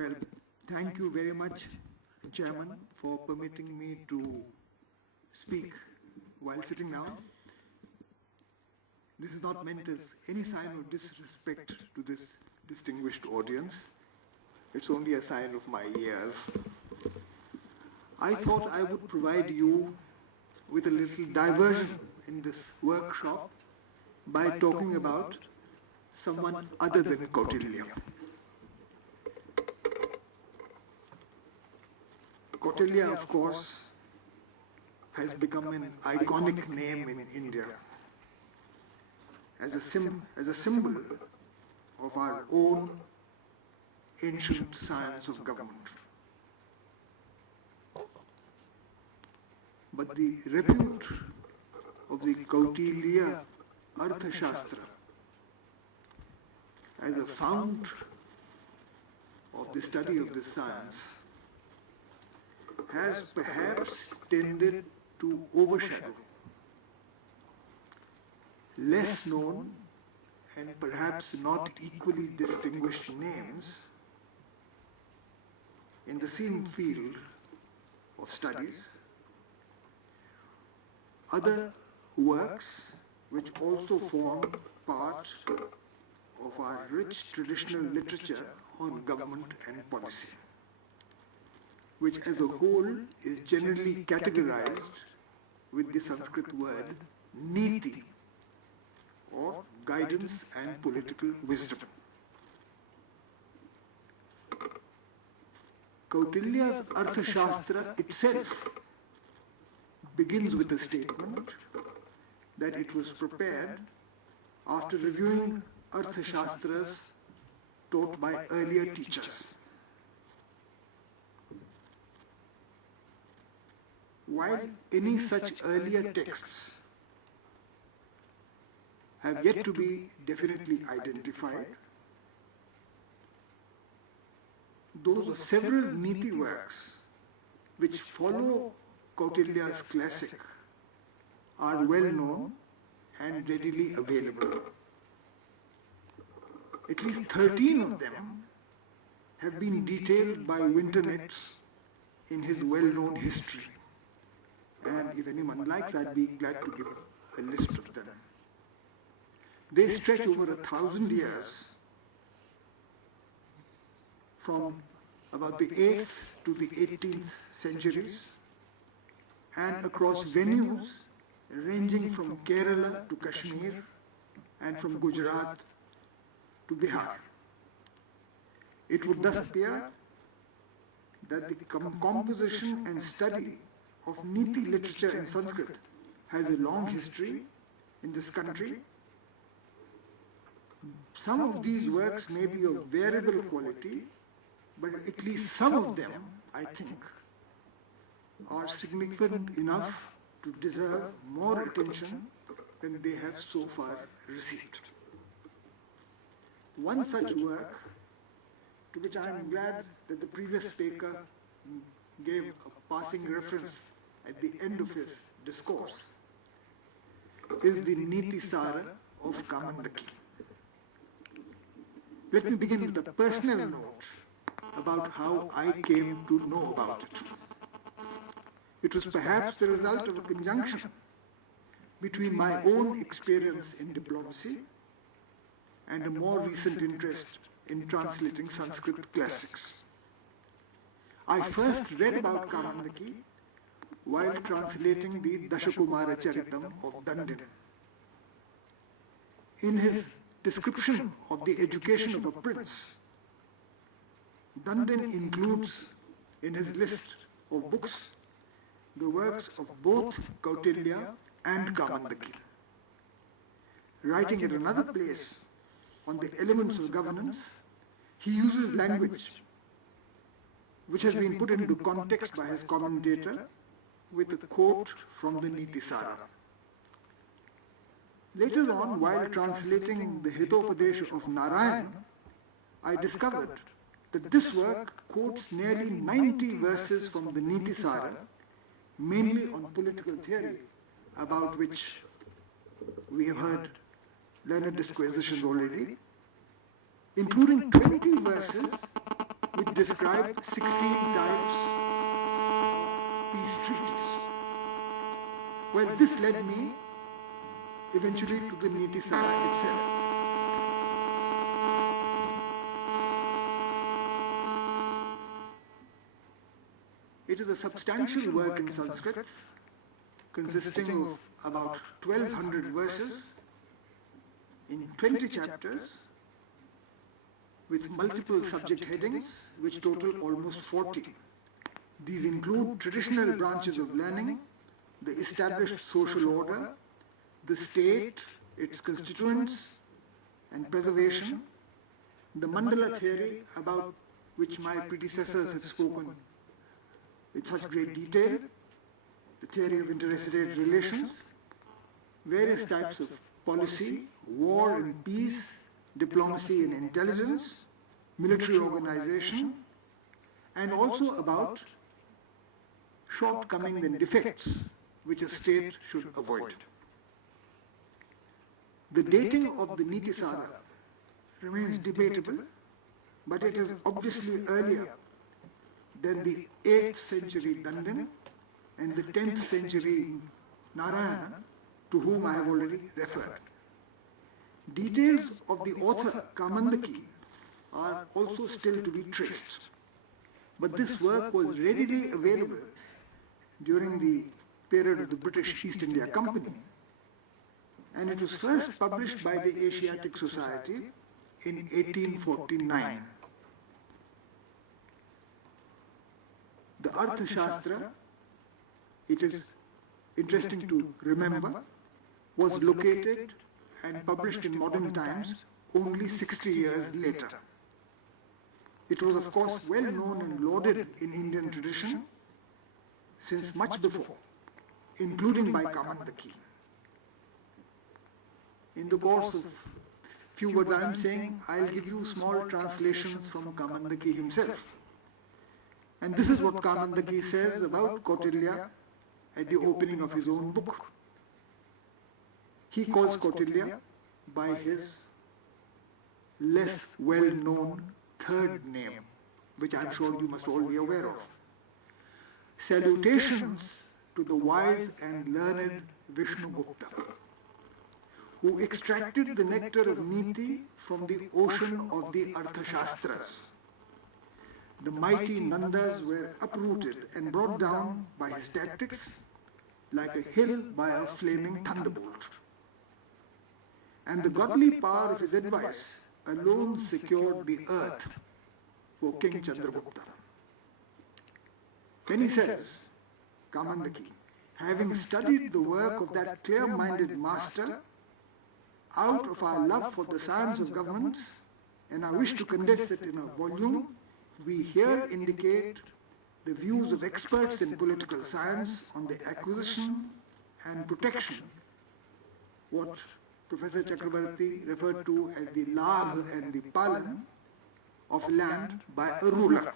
Well, thank you very much, Chairman, for permitting me to speak while sitting down. This is not meant as any sign of disrespect to this distinguished audience. It's only a sign of my years. I thought I would provide you with a little diversion in this workshop by talking about someone other than Kautilya. Kautilya, of course, has become an iconic name in India as a symbol of our own ancient science of government. But the repute of the Kautilya Arthashastra as a fount of the study of this science has perhaps tended to overshadow less known and perhaps not equally distinguished names in the same field of studies, other works which also form part of our rich traditional literature on government and policy, which as a whole is generally categorized with the Sanskrit word Neeti, or guidance and political wisdom. Kautilya's Arthashastra itself begins with a statement that it was prepared after reviewing Arthashastras taught by earlier teachers. While any such earlier texts have yet to be definitely identified, those of several Neeti works which follow Kautilya's classic are well known and readily available. At least 13 of them have been detailed by Winternitz in his well-known history. And if anyone likes, I'd be glad to give a list of them. They stretch over 1,000 years, from about the 8th to the 18th centuries, and across venues ranging from Kerala to Kashmir and from Gujarat to Bihar. It would thus appear that the composition and study of Neeti literature in Sanskrit has a long history in this country. Some of these works may be of variable quality, but at least some of them, I think, are significant enough to deserve more attention than they have so far received. One such work, to which I am glad that the previous speaker gave a passing reference at the end of his discourse, is the Nitisara of Kamandaki. Let me begin with a personal note about how I came to know about it. It was perhaps the result of a conjunction between my own experience in diplomacy and a more recent interest in translating Sanskrit classics. I first read about Kamandaki while translating the Dashakumara Charitam of Dandin. In his description of the education of a prince, Dandin includes in his list of books the works of both Kautilya and Kamandaki. Writing at another place on the elements of governance, he uses language which has been put into context by his commentator with a quote from the Neetisara. Later on, while translating the Hitopadesh of Narayan, I discovered that this work quotes nearly 90 verses from the Neetisara, mainly on political theory, about which we have heard learned disquisitions already, including 20 verses which described 16 types of peace treaties. Well, this led me eventually to the Nitisara itself. It is a substantial work in Sanskrit, consisting of about 1200 verses in 20 chapters with multiple subject headings which total almost 40. These include traditional branches of learning, the established social order, the state, its constituents and preservation, the mandala theory about which my predecessors have spoken with such great detail, the theory of interstate relations, various types of policy, war and peace, diplomacy and intelligence, military organization, and also about shortcomings and defects which a state should avoid. The dating of the Neetisara remains debatable, but it is obviously earlier than the 8th century Dandin and the 10th century Narayana, to whom I have already referred. Details of the author Kamandaki are also still to be traced, but this work was readily available during the period of the British East India Company, and it was first published by the Asiatic Society in 1849. The Arthashastra, it is interesting to remember, was located and published in modern times only 60 years later. It was of course well known and lauded in Indian tradition since much before, including by Kamandaki. In the course of few words I am saying, I'll give you small translations from Kamandaki himself. And this is what Kamandaki says about Kautilya at the opening of his own book. He calls Kautilya by his less well-known third name, which I'm sure you must all be aware of. Salutations to the wise and learned Vishnugupta, who extracted the nectar of Neeti from the ocean of the Arthashastras. The mighty Nandas were uprooted and brought down by his tactics like a hill by a flaming thunderbolt. And the godly power of his advice alone secured the earth for King Chandragupta. Then he says, Kamandaki, having studied the work of that clear-minded master, out of our love for the science of governments and our wish to condense it in a volume, we here indicate the views of experts in political science on the acquisition and protection, what Professor Chakrabarti referred to as the labh and the palan of land by a ruler.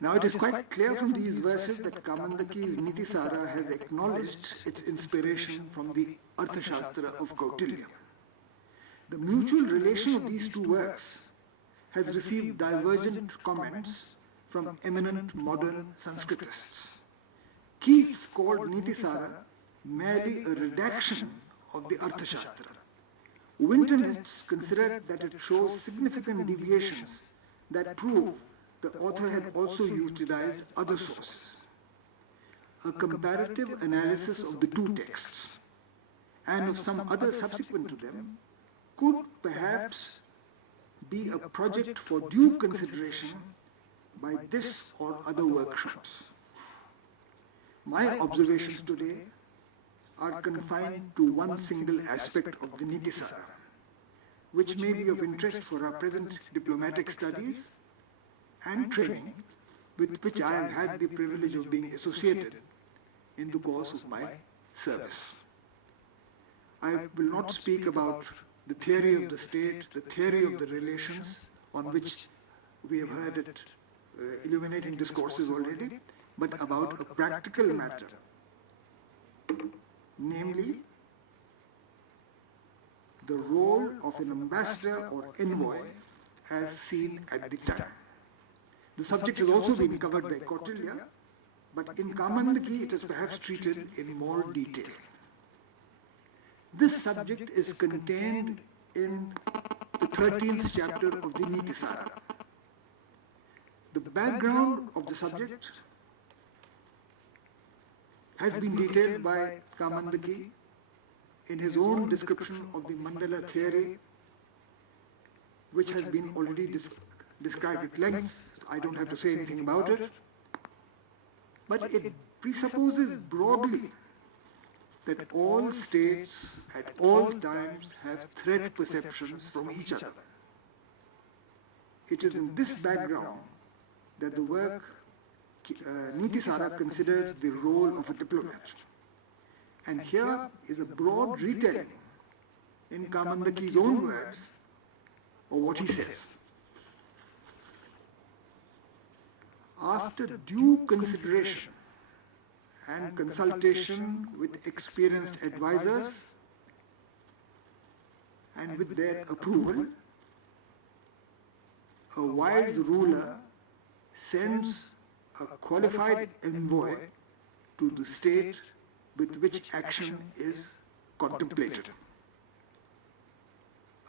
Now it is quite clear from these verses that Kamandaki's Nitisara has acknowledged its inspiration from the Arthashastra of Kautilya. The mutual relation of these two works has received divergent comments from eminent modern Sanskritists. Keith called Nitisara merely a redaction of the Arthashastra. Wintonists considered that it shows significant deviations that prove the author had also utilized other sources. A comparative analysis of the two texts and of some other subsequent to them could perhaps be a project for due consideration by this or other workshops. My observations today are confined to one single aspect of the Nitisara, which may be of interest for our present diplomatic studies and training, with which I have had the privilege of being associated in the course of my service. I will not speak about the theory of the state, the theory of the relations, on which we have heard it illuminating discourses already, but about a practical matter, namely the role of an ambassador or envoy as seen at the time. The subject has also been covered by Kautilya, but in Kamandaki it is perhaps treated in more detail. This subject is contained in the 13th chapter of the Nitisara. The background of the subject has been detailed by Kamandaki in his own description of the mandala theory, which has been already described at length. I don't have to say anything about it. But it presupposes broadly that all states at all times have threat perceptions from each other. It is in this background that the work Neetisara considers the role of a diplomat. And here is a broad retelling in Kamandaki's own words of what he says. After due consideration and consultation with experienced advisors and with their approval, a wise ruler sends a qualified envoy to the state with which action is contemplated.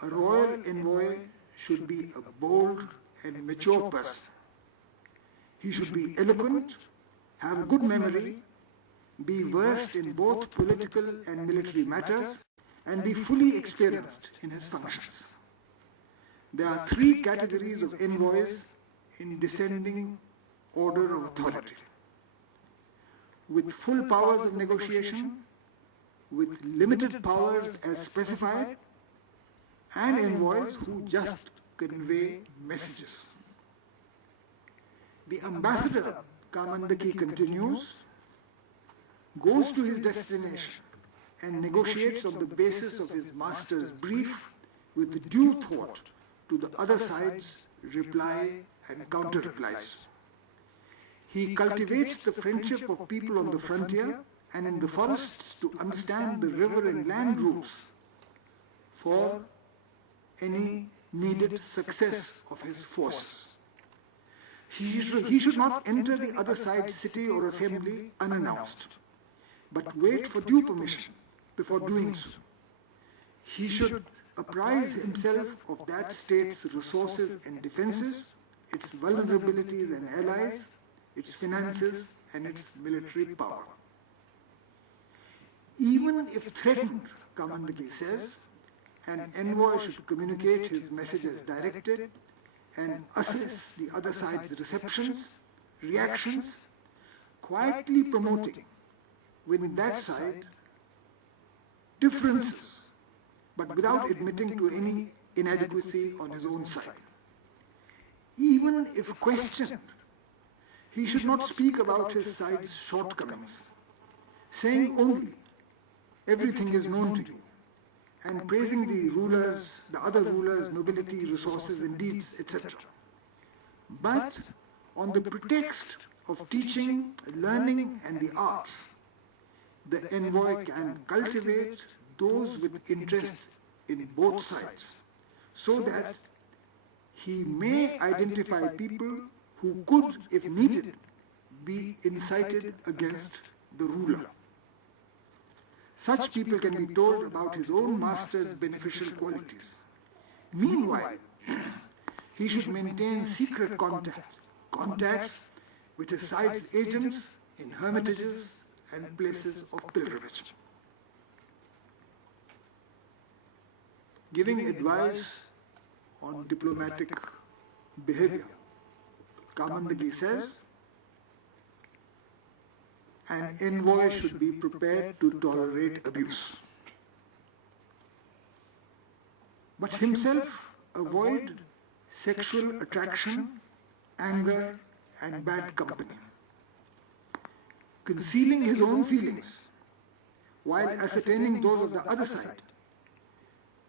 A royal envoy should be a bold and mature person. He should be eloquent, have a good memory, be versed in both political and military matters, and be fully experienced in his functions. There are three categories of envoys in descending order of authority: with full powers of negotiation, with limited powers as specified, and envoys who just convey messages. The ambassador, Kamandaki continues, goes to his destination and negotiates on the basis of his master's brief with due thought to the other side's reply and counter-replies. He cultivates the friendship of people on the frontier and in the forests to understand the river and land routes for any needed success of his forces. He should not enter the other side's city or assembly unannounced, but wait for due permission before doing so. He should apprise himself of that state's resources and defenses, its vulnerabilities and allies, its finances and its military power. Even if threatened, Kamandaki says, an envoy should communicate his message as directed and assess the other side's receptions, reactions, quietly promoting within that side differences, but without admitting to any inadequacy on his own side. Even if questioned, he should not speak about his side's shortcomings, saying only, everything is known to you, and praising the other rulers' nobility, resources and deeds, etc. But on the pretext of teaching, learning and the arts, the envoy can cultivate those with interest in both sides, so that he may identify people who could, if needed, be incited against the ruler. Such people can be told about his own master's beneficial qualities. Meanwhile, he should maintain secret contacts with his side's agents in hermitages and places of pilgrimage. Giving advice on diplomatic behavior, Kamandaki says, an envoy should be prepared to tolerate abuse, but himself avoid sexual attraction, anger and bad company, concealing his own feelings while ascertaining those of the other side.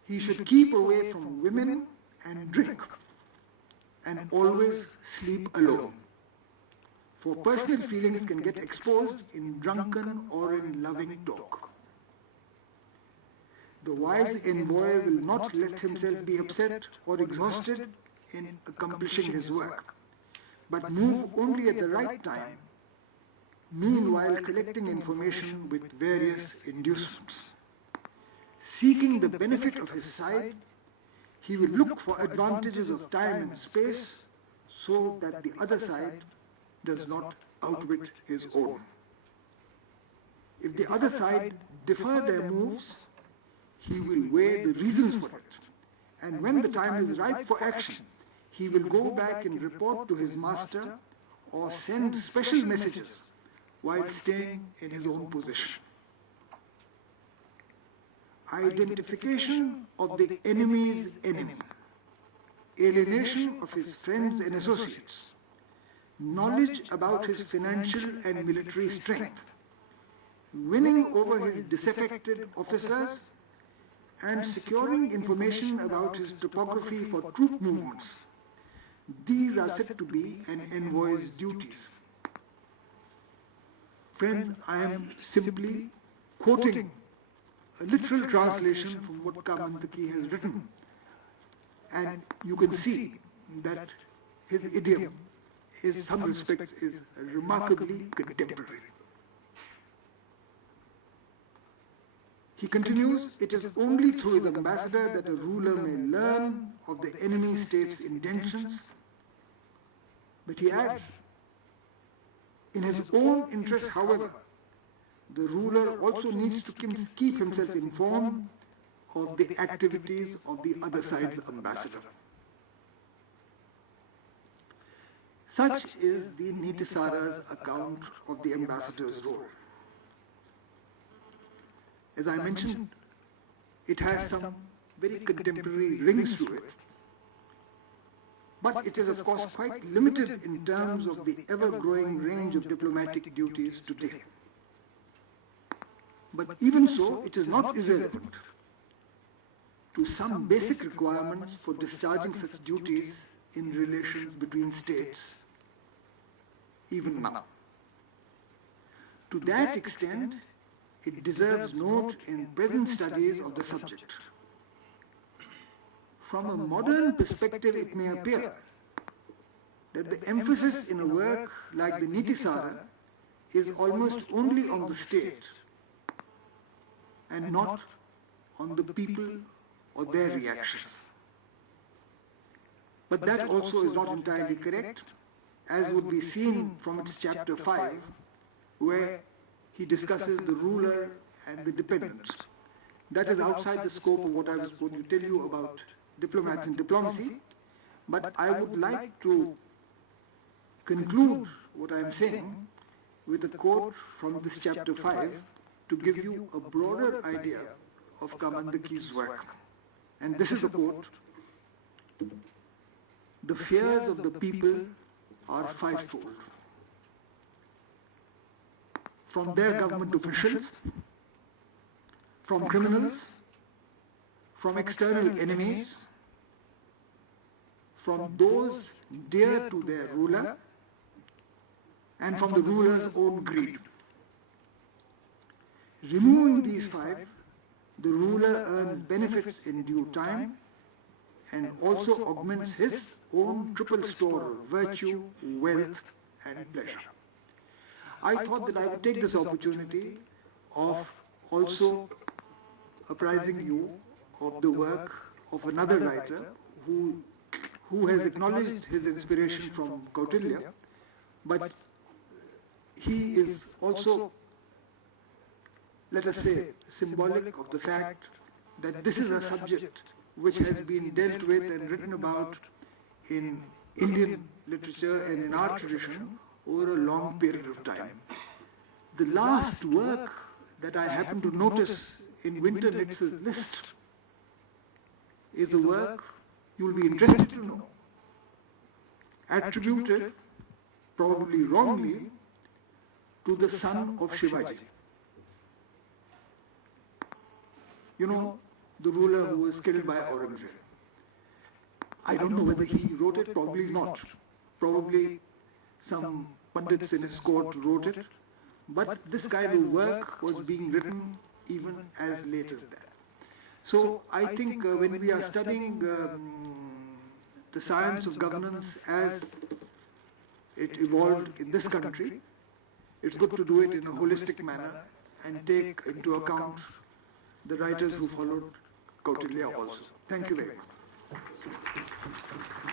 He should keep away from women and drink, and always sleep alone, for personal feelings can get exposed in drunken or in loving talk. The wise envoy will not let himself be upset or exhausted in accomplishing his work, but move only at the right time, meanwhile collecting information with various inducements. Seeking the benefit of his side, he will look for advantages of time and space so that the other side does not outwit his own. If the other side defer their moves, he will weigh the reasons for it, and when the time is ripe for action, he will go back and report to his master or send special messages while staying in his own position. Identification of the enemy's enemy, alienation of his friends and associates, knowledge about his financial and military strength, winning over his disaffected officers, and securing information about his topography for troop movements. These are said to be an envoy's duties. Friends, I am simply quoting a literal translation from what Kamandaki has written, and you can see that his idiom, in some respects, is remarkably contemporary. He continues, it is only through his ambassador that a ruler may learn of the enemy state's intentions. But he adds, in his own interest, however, the ruler also needs to keep himself informed of the activities of the other side's ambassador. Such is the Neetisara's account of the ambassador's role. As I mentioned, it has some very contemporary rings to it, but it is of course quite limited in terms of the ever-growing range of diplomatic duties today. But even so, it is not irrelevant to some basic requirements for discharging such duties in relations between states, even now. To that extent, it deserves note in present studies of the subject. From a modern perspective, it may appear that the emphasis in a work like the Nitisara is almost only on the state and not on the people or their reactions. But that also is not entirely correct, as would be seen from its chapter 5, where he discusses the ruler and the dependents. That is outside the scope of what I was going to tell you about diplomats and diplomacy, but I would like to conclude what I am saying with a quote from this chapter 5 to give you a broader idea of Kamandaki's work. And this is a quote: "The fears of the people are fivefold. From their government officials, from criminals, from external enemies, from those dear to their ruler, and from the ruler's own greed. Removing these five, the ruler earns benefits in due time and also augments his own triple store of virtue, wealth, and pleasure." I thought that I would take this opportunity of also apprising you of the work of another writer who has acknowledged his inspiration from Kautilya, but he is also, let us say, symbolic of the fact that this is a subject which has been dealt with and written about in Indian literature and in our tradition over a long period of time. The last work that I happen to notice in Winter Nitz's list is a work you will be interested to know, attributed, probably wrongly, to the son of Shivaji. You know, the ruler who was killed by Aurangzeb. I don't know whether he wrote it, probably not. Probably some pundits in his court wrote it, but this kind of work was being written even as late as that. So I think when we are studying the science of governance as it evolved in this country, it's good to do it in a holistic manner and take into account the writers who followed Kautilya also. Thank you very much.